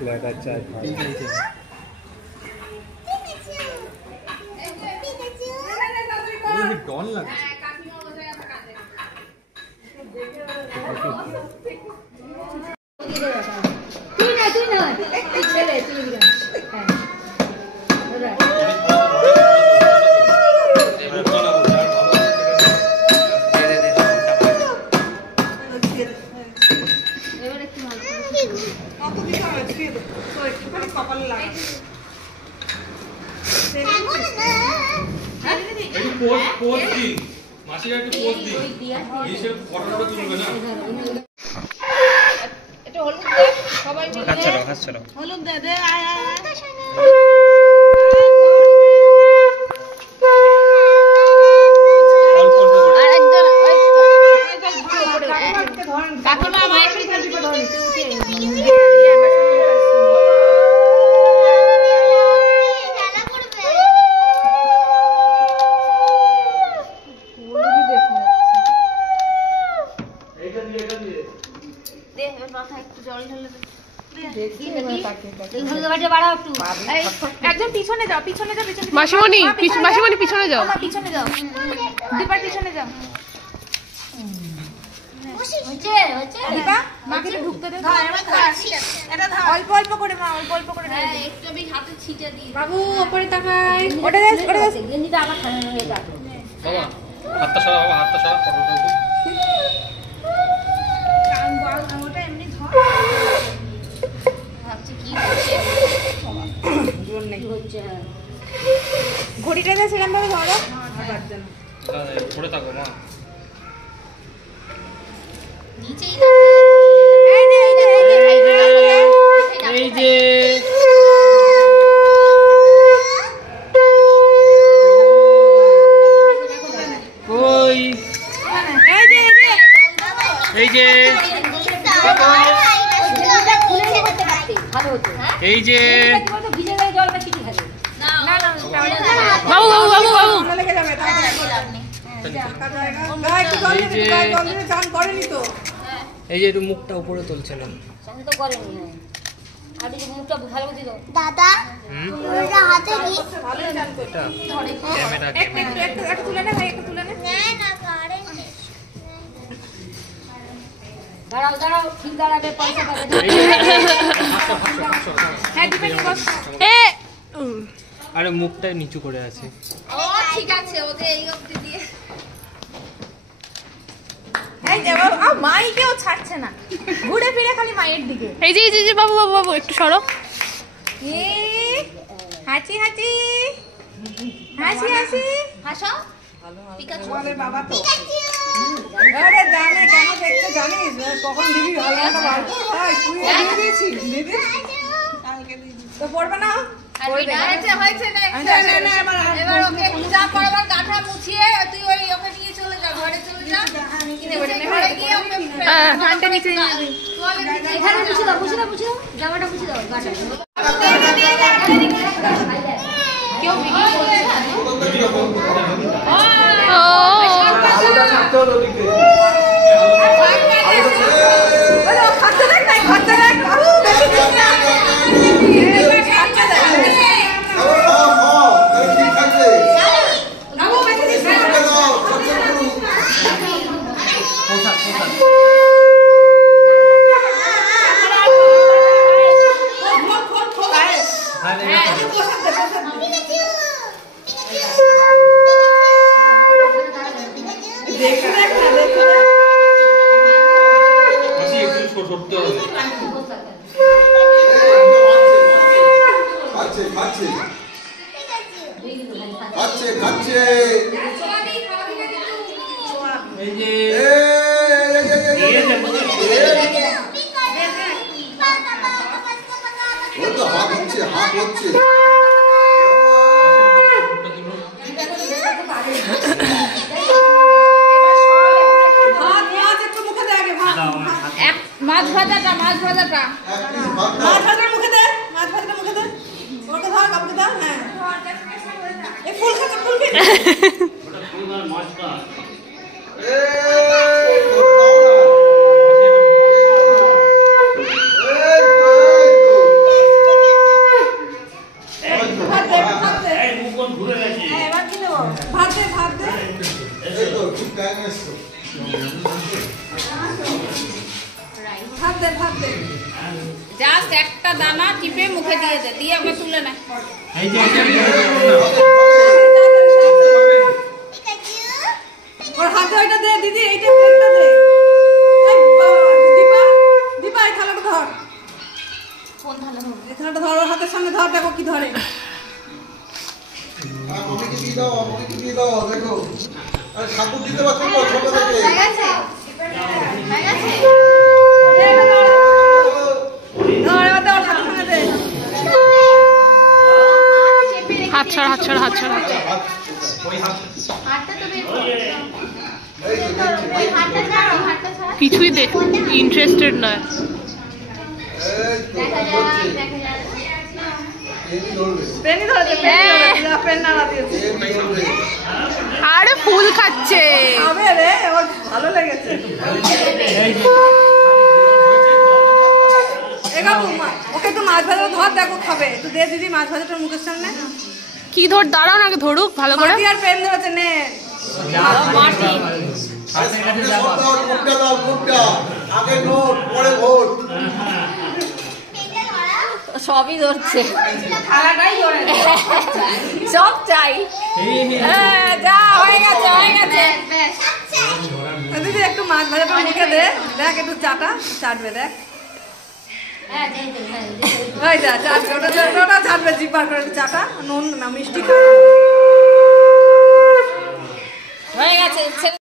লেখা চাই ডন লাগছে মাসিমণি পিছনে যাও দীপার পিছনে যাও অল্প অল্প করে মা অল্প অল্প করে হাতে ছিটা দিই বাবু উপরে তাকাই ওটা দেখ গেঞ্জিটা আমার ঠান্ডা হয়ে যাবে বাবা হাতটা সরা বাবা হাতটা সরা ফটোটা উঠো কান বল ওটা এমনি ধর ভাবছি কি হচ্ছে জোর নেই হচ্ছে ঘড়িটা দে সেখান থেকে ধরো পারছে না পড়ে থাকো মা নিচেই এই যে কই এই যে এই যে বাবু বাবু বাবু বাবু এই যে একটু মুখটা উপরে তুলছিলাম দাদা হাতে তুলে নে ভাই একটু তুলে নে দাঁড়াও দাঁড়াও ঠিক দাঁড়াবে পয়সা পাবে হ্যাঁ দিবেন বস আরে মুখটা নিচু করে আছে ও ঠিক আছে ওদের এই অবধি দিয়ে এই দেব মাই কেও ছাড়ছে না ঘুরে ফিরে খালি মায়ের দিকে এই যে বাবু বাবু বাবু একটু সরো হাসি হাসি হাসি হাসি হাসো পিকাচু আমাদের বাবা তো আরে জানে কেন দেখতে জানিস কখন দিবি ভালোটা বার কর ভাই তুই দিয়ে দিয়েছিস দিদি কালকে দিবি তো পড়বে না হয়েছে না এবার ওকে পূজা করবার গাঠা মুছিয়ে তুই ওই ওকে নিয়ে চলে যা ঘরে চলে যা ঘরে গিয়ে ওকে ঠান্ডা নিচে এখানে মুছে দাও জামাটা মুছে দাও গাঠা কেউ ভিডিও করছে আলোটা ছাড়তে হলো দিকে বলো খাতে দেখ নাই খাতে দেখ বাবু বেশি দিন না মাছ ভাজাটা মুখে দে ওটা ধর কাপড় দাও হ্যাঁ এই ফুল খেতে মাছটা ভাত দে ভাত দে জাস্ট একটা দানা টিপে মুখে দিয়ে দে, দিয়ে ওকে তুলে নে। এই যে ওর হাতে ওইটা দে দিদি, এইটা প্লেটটা দে। এই বাবা, দীপা দীপা এই থালাটা ধর, কোন থালা ধরবো? এই থালাটা ধর, ওর হাতের সামনে ধর, দেখো কি ধরে। আমাকে দিয়ে দাও, আমাকে দিয়ে দাও, দেখো আরে ঠাকুর দিতে পারছো তো ছোট থেকে। হয়ে গেছে? হয়ে গেছে? দে, এটা ধর, ধর, এবার দে, ওর হাতের সামনে দে। হাত ছাড় হাত ছাড় হাত ছাড় হাত ছাড়। হাতটা তো বের করো। ওই হাতটা ছাড়ো, হাতটা ছাড়ো। কিছুই দেখ ইন্টারেস্টেড নয়। এই তো দেখা ধরছে, যায়, দেখা যায়। এই ধরবে, পেনি ধরেছে, পেনি ধরেছে, যা পেন নাড়া দিয়েছে। এই ধরবে। আরে ফুল খাচ্ছে। খাবে রে, ওর ভালো লেগেছে। এ বাবু, ওকে একটু মাছ ভাজা ধর, দেখো খাবে। একটু দে দিদি মাছ ভাজাটা মুখের সামনে। কি ধর, দাঁড়াও না, আগে ধরুক ভালো করে। মাটি আর পেন ধরেছে, নে। মাটি। হাতের কাছে যা সব দাও, নোটটা দাও, নোটটা। আগে নোট, পরে ভোট। সবই ধরছে, খালাটাই ধরে সব চাই। যা হয়ে গেছে, হয়ে গেছে। ব্যাস। দিদি একটু মাছ ভাজাটা মুখে দে, দেখ একটু চাটবে দেখ। হ্যাঁ, দিয়ে দে, হ্যাঁ, দিয়ে দে। ওই যা চাটবে, ওটা চাটবে, জিব্বার করে চাটা, নুন মিষ্টি খাবে। হয়ে গেছে।